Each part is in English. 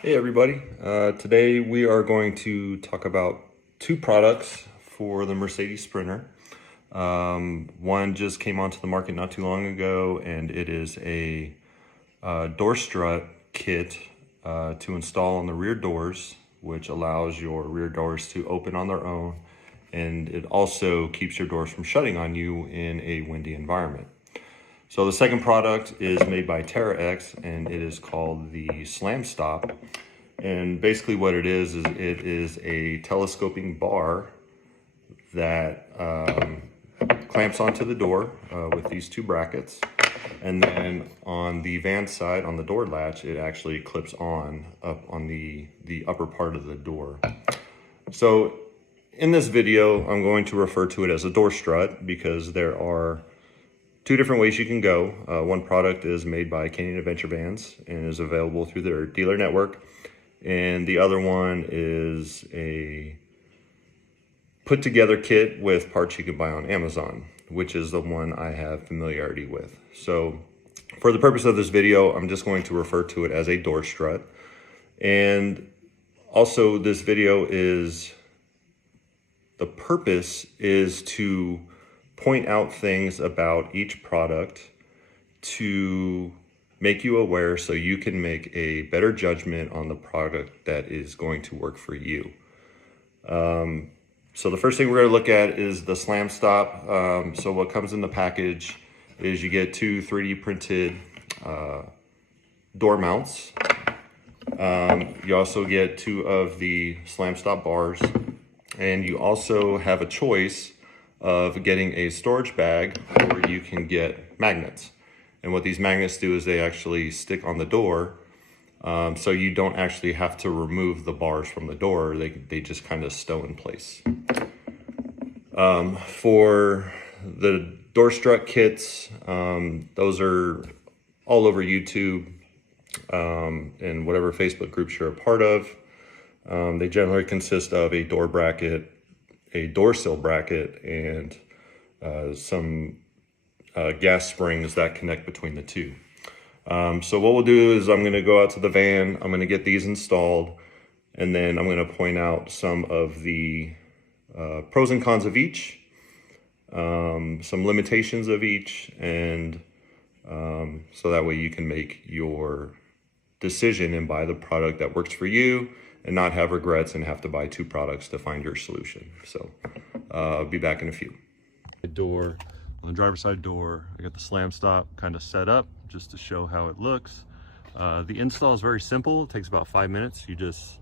Hey everybody, today we are going to talk about two products for the Mercedes Sprinter. One just came onto the market not too long ago, and it is a door strut kit to install on the rear doors, which allows your rear doors to open on their own, and it also keeps your doors from shutting on you in a windy environment. So the second product is made by TerraX, and it is called the Slam Stop. And basically what it is it is a telescoping bar that clamps onto the door with these two brackets. And then on the van side, on the door latch, it actually clips on up on the upper part of the door. So in this video, I'm going to refer to it as a door strut because there are two different ways you can go. One product is made by Canyon Adventure Vans and is available through their dealer network. And the other one is a put together kit with parts you can buy on Amazon, which is the one I have familiarity with. So for the purpose of this video, I'm just going to refer to it as a door strut. And also this video the purpose is to point out things about each product to make you aware so you can make a better judgment on the product that is going to work for you. So the first thing we're going to look at is the Slam Stop. So what comes in the package is you get two 3D printed door mounts. You also get two of the Slam Stop bars, and you also have a choice of getting a storage bag, or you can get magnets. And what these magnets do is they actually stick on the door, so you don't actually have to remove the bars from the door. They just kind of stow in place. For the door strut kits, those are all over YouTube and whatever Facebook groups you're a part of. They generally consist of a door bracket, a door sill bracket, and some gas springs that connect between the two. So what we'll do is I'm going to go out to the van, I'm going to get these installed, and then I'm going to point out some of the pros and cons of each, some limitations of each, and so that way you can make your decision and buy the product that works for you and not have regrets and have to buy two products to find your solution. So I'll be back in a few. Door. On the driver's side door, I got the Slam Stop kind of set up just to show how it looks. The install is very simple. It takes about 5 minutes. You just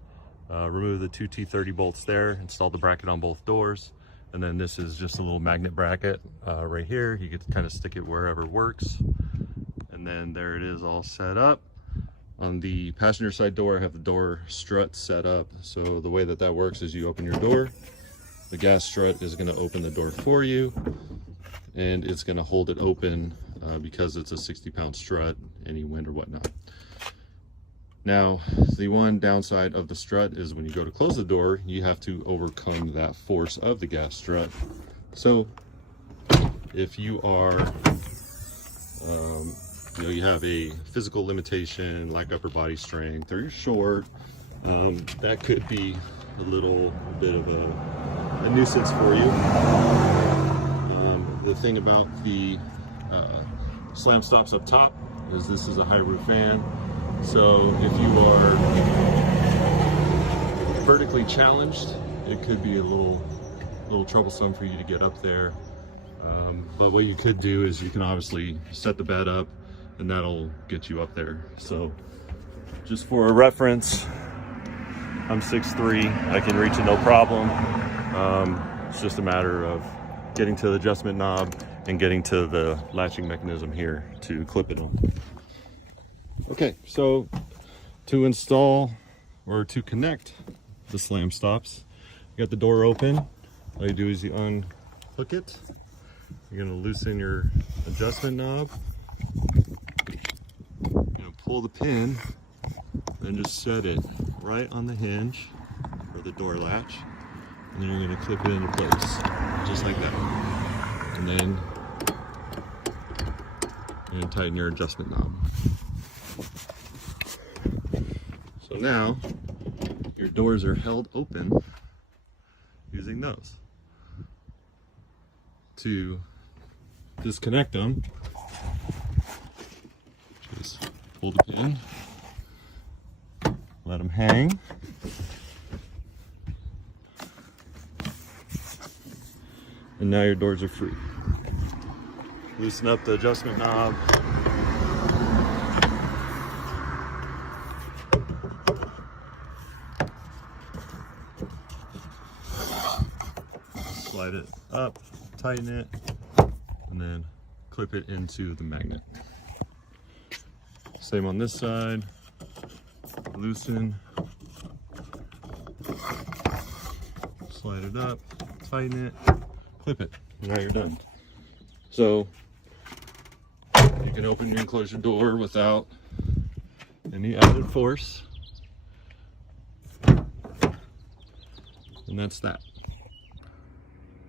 remove the two T30 bolts there, install the bracket on both doors, and then this is just a little magnet bracket right here. You get to kind of stick it wherever works. And then there it is all set up. On the passenger side door, I have the door strut set up. So the way that works is you open your door, the gas strut is going to open the door for you, and it's going to hold it open because it's a 60-pound strut, any wind or whatnot. Now, the one downside of the strut is when you go to close the door, you have to overcome that force of the gas strut. So if you are, you have a physical limitation like upper body strength, or you're short, that could be a little bit of a nuisance for you. The thing about the Slam Stops up top is this is a high roof van, so if you are vertically challenged, it could be a little troublesome for you to get up there. But what you could do is you can obviously set the bed up, and that'll get you up there. So just for a reference, I'm 6'3", I can reach it no problem. It's just a matter of getting to the adjustment knob and getting to the latching mechanism here to clip it on. Okay, so to install or to connect the Slam Stops, you got the door open. All you do is you unhook it. You're gonna loosen your adjustment knob. You're gonna pull the pin and just set it right on the hinge or the door latch, and then you're going to clip it into place just like that, and then you're going to tighten your adjustment knob. So So now your doors are held open using those. To disconnect them, just pull the pin, let them hang, and now your doors are free. Loosen up the adjustment knob. Slide it up, tighten it, and then clip it into the magnet. Same on this side. Loosen, slide it up, tighten it, clip it. Now you're done. So you can open your enclosure door without any added force. And that's that.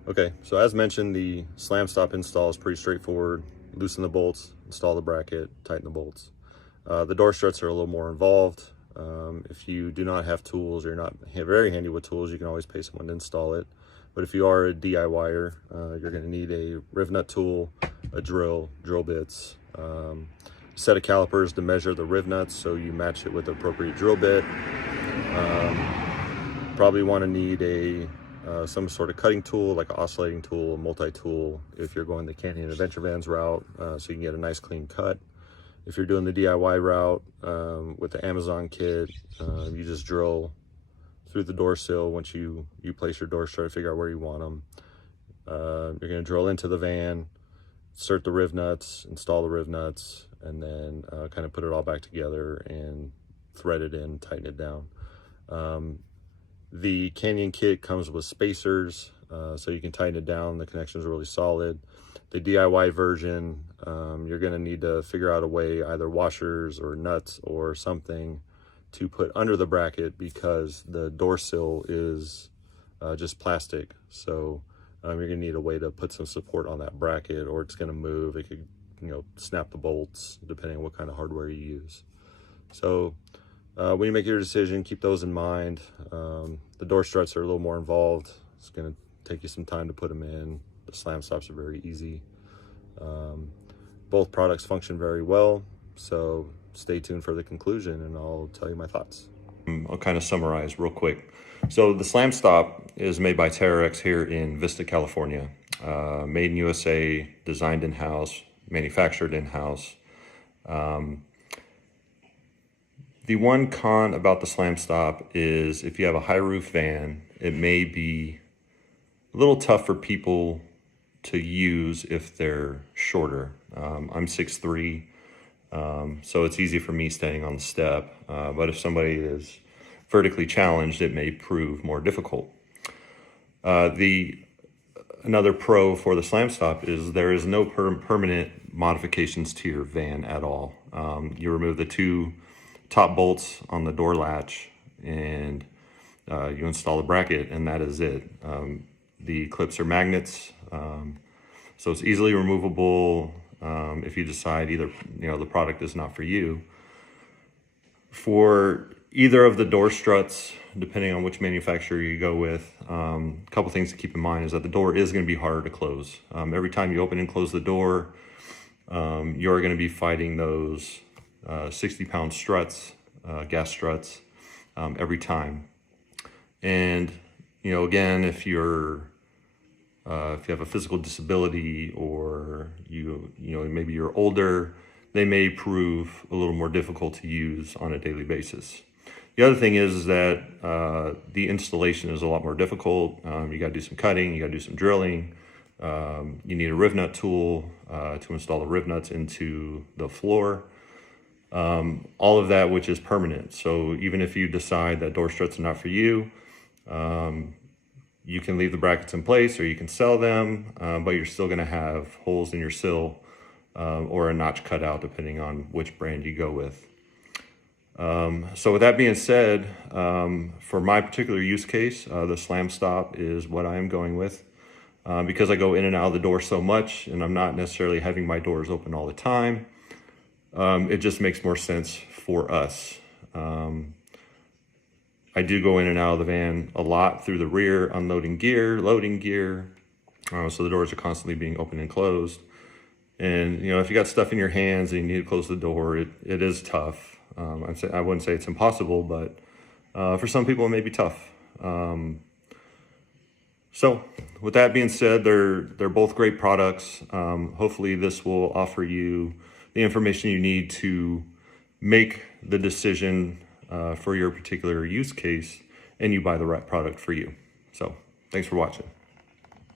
Okay, so as mentioned, the slam stop install is pretty straightforward. Loosen the bolts, install the bracket, tighten the bolts. The door struts are a little more involved. If you do not have tools or you're not very handy with tools, you can always pay someone to install it. But if you are a DIYer, you're going to need a riv nut tool, a drill bits, a set of calipers to measure the riv nuts so you match it with the appropriate drill bit. Probably want to need some sort of cutting tool, like an oscillating tool, a multi-tool, if you're going the Canyon Adventure Vans route, so you can get a nice clean cut. If you're doing the DIY route with the Amazon kit, you just drill through the door sill. Once you place your door strut, figure out where you want them. You're going to drill into the van, insert the riv nuts, install the riv nuts, and then kind of put it all back together and thread it in, tighten it down. The Canyon kit comes with spacers, so you can tighten it down. The connections are really solid. The DIY version, you're going to need to figure out a way, either washers or nuts or something, to put under the bracket, because the door sill is just plastic. So you're going to need a way to put some support on that bracket, or it's going to move. It could, snap the bolts, depending on what kind of hardware you use. So when you make your decision, keep those in mind. The door struts are a little more involved. It's going to take you some time to put them in. The slam stops are very easy. Both products function very well, so stay tuned for the conclusion and I'll tell you my thoughts. I'll kind of summarize real quick. So the slam stop is made by Terex here in Vista, California. Made in USA, designed in-house, manufactured in-house. The one con about the slam stop is if you have a high roof van, it may be a little tough for people to use if they're shorter. I'm 6'3", so it's easy for me standing on the step. But if somebody is vertically challenged, it may prove more difficult. Another pro for the slam stop is there is no permanent modifications to your van at all. You remove the two top bolts on the door latch and you install the bracket, and that is it. The clips are magnets, so it's easily removable if you decide either the product is not for you. For either of the door struts, depending on which manufacturer you go with, a couple things to keep in mind is that the door is going to be harder to close. Every time you open and close the door, you're going to be fighting those 60-pound struts, gas struts, every time. And again, if you have a physical disability, or maybe you're older, they may prove a little more difficult to use on a daily basis. The other thing is that the installation is a lot more difficult. You got to do some cutting, you got to do some drilling. You need a riv nut tool to install the riv nuts into the floor. All of that, which is permanent. So even if you decide that door struts are not for you, you can leave the brackets in place or you can sell them, but you're still going to have holes in your sill or a notch cut out, depending on which brand you go with. So with that being said, for my particular use case, the slam stop is what I am going with. Because I go in and out of the door so much and I'm not necessarily having my doors open all the time, it just makes more sense for us. I do go in and out of the van a lot through the rear, unloading gear, loading gear. So the doors are constantly being opened and closed. And, you know, if you got stuff in your hands and you need to close the door, it is tough. I wouldn't say it's impossible, but for some people it may be tough. So with that being said, they're both great products. Hopefully this will offer you the information you need to make the decision for your particular use case, and you buy the right product for you. So thanks for watching.